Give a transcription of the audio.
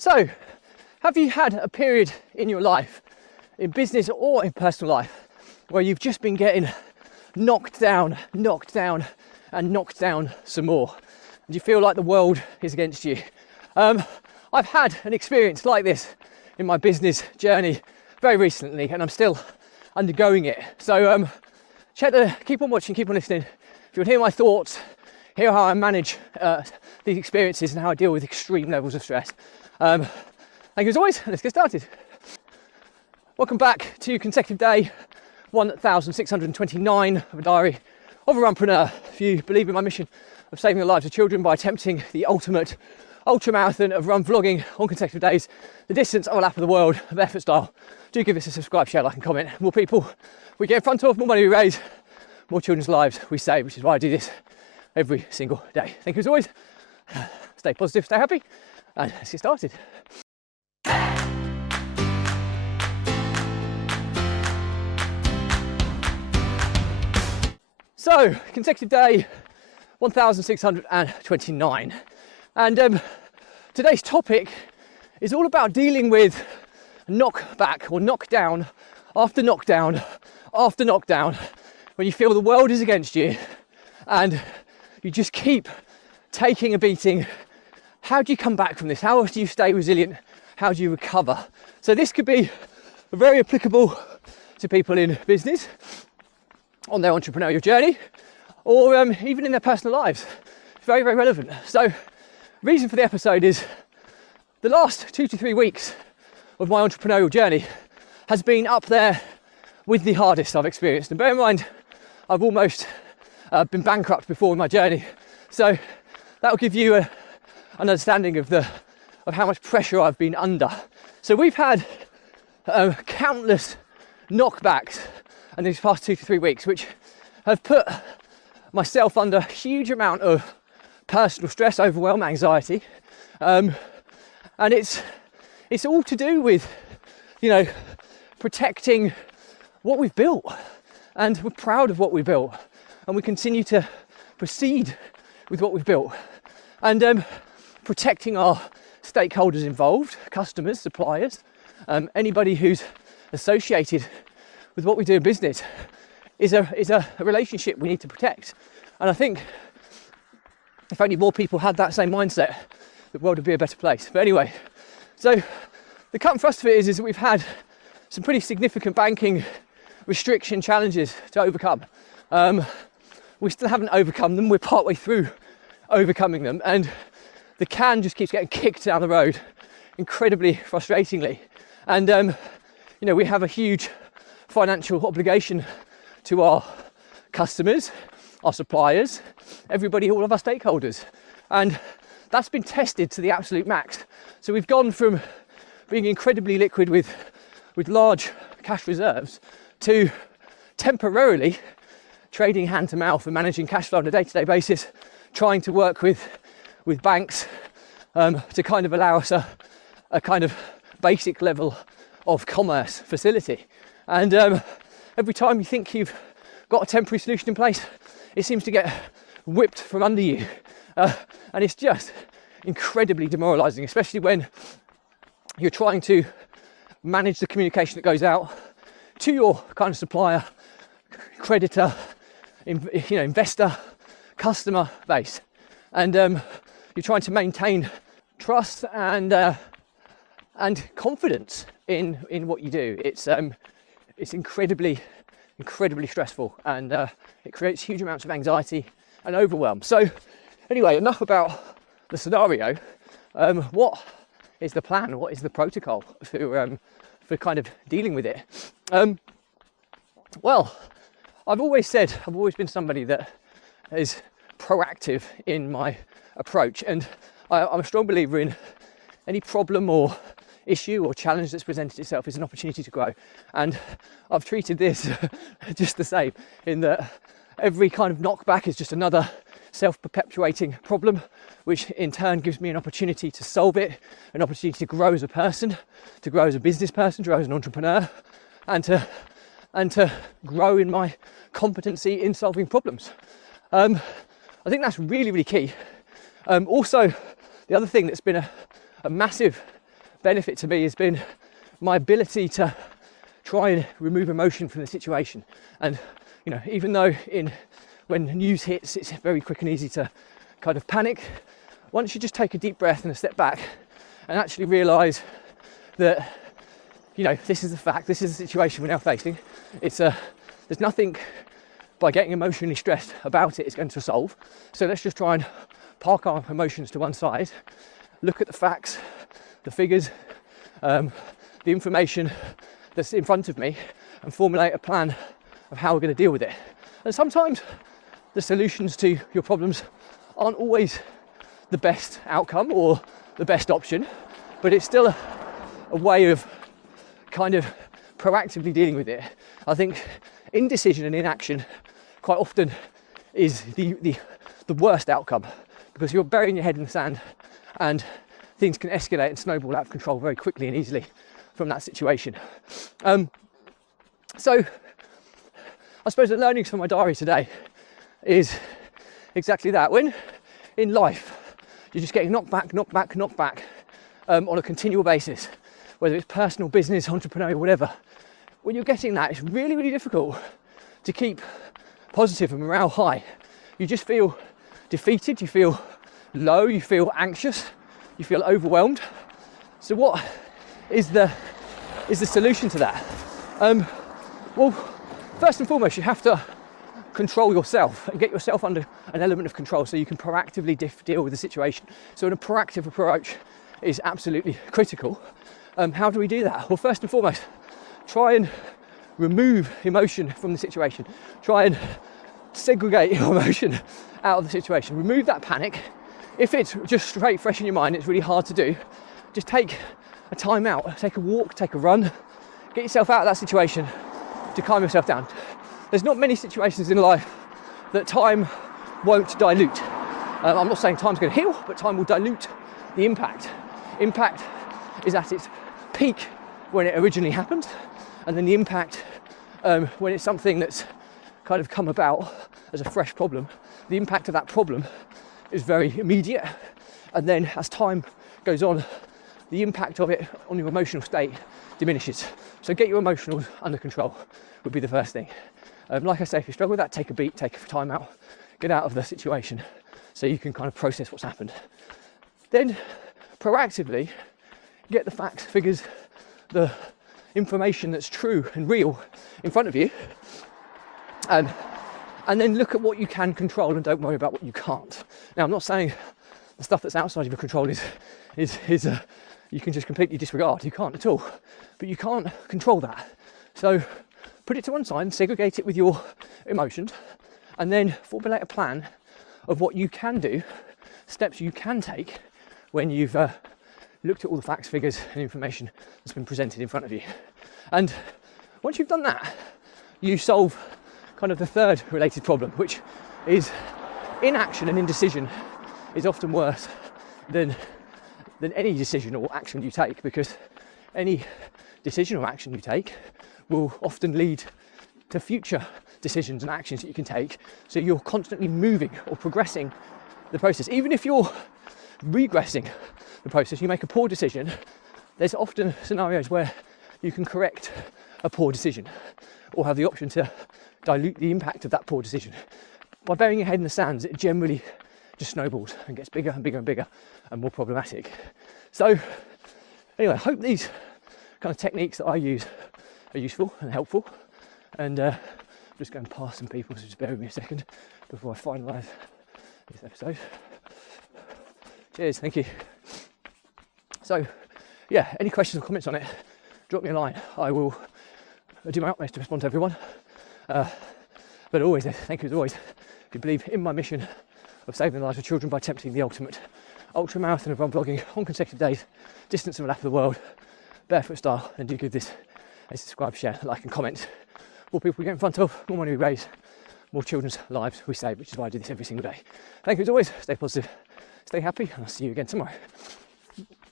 So, have you had a period in your life, in business or in personal life, where you've just been getting knocked down, and knocked down some more, and you feel like the world is against you? I've had an experience like this in my business journey very recently, and I'm still undergoing it. So keep on watching, keep on listening. If you want to hear my thoughts, hear how I manage these experiences and how I deal with extreme levels of stress. Thank you as always, let's get started. Welcome back to consecutive day 1629 of a diary of a runpreneur. If you believe in my mission of saving the lives of children by attempting the ultimate ultra marathon of run vlogging on consecutive days, the distance or lap of the world of effort style, do give us a subscribe, share, like and comment. More people we get in front of, more money we raise, more children's lives we save, which is why I do this every single day. Thank you as always. Stay positive, stay happy, and let's get started. So, consecutive day 1629, and today's topic is all about dealing with knockback or knockdown after knockdown after knockdown, when you feel the world is against you and you just keep taking a beating. How do you come back from this? How do you stay resilient? How do you recover? So this could be very applicable to people in business, on their entrepreneurial journey, or even in their personal lives. It's very, very relevant. So reason for the episode is the last 2 to 3 weeks of my entrepreneurial journey has been up there with the hardest I've experienced. And bear in mind, I've almost been bankrupt before in my journey. So that will give you an understanding of how much pressure I've been under. So we've had countless knockbacks in these past 2 to 3 weeks, which have put myself under a huge amount of personal stress, overwhelm, anxiety, and it's all to do with, protecting what we've built, and we're proud of what we built, and we continue to proceed with what we've built, and protecting our stakeholders involved, customers, suppliers, anybody who's associated with what we do in business is a relationship we need to protect. And I think if only more people had that same mindset, the world would be a better place. But anyway, so the cut and thrust of it is that we've had some pretty significant banking restriction challenges to overcome. We still haven't overcome them. We're partway through overcoming them, and the can just keeps getting kicked down the road, incredibly frustratingly. And we have a huge financial obligation to our customers, our suppliers, everybody, all of our stakeholders, and that's been tested to the absolute max. So we've gone from being incredibly liquid with large cash reserves to temporarily trading hand to mouth and managing cash flow on a day-to-day basis, trying to work with banks to kind of allow us a kind of basic level of commerce facility. And every time you think you've got a temporary solution in place, it seems to get whipped from under you. And it's just incredibly demoralizing, especially when you're trying to manage the communication that goes out to your kind of supplier, creditor, investor, customer base. And you're trying to maintain trust and confidence in what you do. It's incredibly stressful, and it creates huge amounts of anxiety and overwhelm. So anyway, enough about the scenario. What is the plan? What is the protocol for kind of dealing with it? Well, I've always been somebody that is proactive in my approach, and I'm a strong believer in any problem or issue or challenge that's presented itself is an opportunity to grow. And I've treated this just the same, in that every kind of knockback is just another self-perpetuating problem, which in turn gives me an opportunity to solve it, an opportunity to grow as a person, to grow as a business person, to grow as an entrepreneur, and to grow in my competency in solving problems. I think that's really, really key. Also, the other thing that's been a massive benefit to me has been my ability to try and remove emotion from the situation. And you know, even though when news hits, it's very quick and easy to kind of panic. Once you just take a deep breath and a step back and actually realise that, you know, this is the fact, this is the situation we're now facing. There's nothing by getting emotionally stressed about it is going to solve. So let's just try and park our emotions to one side, look at the facts, the figures, the information that's in front of me, and formulate a plan of how we're going to deal with it. And sometimes the solutions to your problems aren't always the best outcome or the best option, but it's still a way of kind of proactively dealing with it. I think indecision and inaction quite often is the worst outcome, because you're burying your head in the sand and things can escalate and snowball out of control very quickly and easily from that situation. So I suppose the learnings from my diary today is exactly that. When in life you're just getting knocked back on a continual basis, whether it's personal, business, entrepreneur, whatever, when you're getting that, it's really, really difficult to keep positive and morale high. You just feel defeated, you feel low, you feel anxious, you feel overwhelmed. So what is the solution to that? Well, first and foremost, you have to control yourself and get yourself under an element of control so you can proactively deal with the situation. So a proactive approach is absolutely critical. How do we do that? Well, first and foremost, try and remove emotion from the situation. Try and segregate your emotion out of the situation. Remove that panic. If it's just straight fresh in your mind, it's really hard to do. Just take a time out, take a walk, take a run, get yourself out of that situation to calm yourself down. There's not many situations in life that time won't dilute. I'm not saying time's going to heal, but time will dilute the impact. Impact is at its peak when it originally happened, and then the impact when it's something that's kind of come about as a fresh problem, the impact of that problem is very immediate, and then as time goes on, the impact of it on your emotional state diminishes. So get your emotions under control would be the first thing. Like I say, if you struggle with that, take a beat, take a time out, get out of the situation so you can kind of process what's happened. Then proactively get the facts, figures, the information that's true and real in front of you, and then look at what you can control and don't worry about what you can't. Now, I'm not saying the stuff that's outside of your control is you can just completely disregard. You can't at all, but you can't control that. So put it to one side and segregate it with your emotions, and then formulate a plan of what you can do, steps you can take when you've looked at all the facts, figures and information that's been presented in front of you. And once you've done that, you solve kind of the third related problem, which is inaction and indecision is often worse than any decision or action you take, because any decision or action you take will often lead to future decisions and actions that you can take. So you're constantly moving or progressing the process. Even if you're regressing the process, you make a poor decision, there's often scenarios where you can correct a poor decision or have the option to dilute the impact of that poor decision. By burying your head in the sands, it generally just snowballs and gets bigger and bigger and bigger and more problematic. So anyway, I hope these kind of techniques that I use are useful and helpful. And I'm just going past some people, so just bear with me a second before I finalise this episode. Cheers, thank you. So yeah, any questions or comments on it, drop me a line. I will do my utmost to respond to everyone. But always, thank you as always. If you believe in my mission of saving the lives of children by attempting the ultimate ultra marathon of run vlogging on consecutive days, distance of a lap of the world, barefoot style, then do give this a subscribe, share, like and comment. More people we get in front of, more money we raise, more children's lives we save, which is why I do this every single day. Thank you as always, stay positive, stay happy, and I'll see you again tomorrow.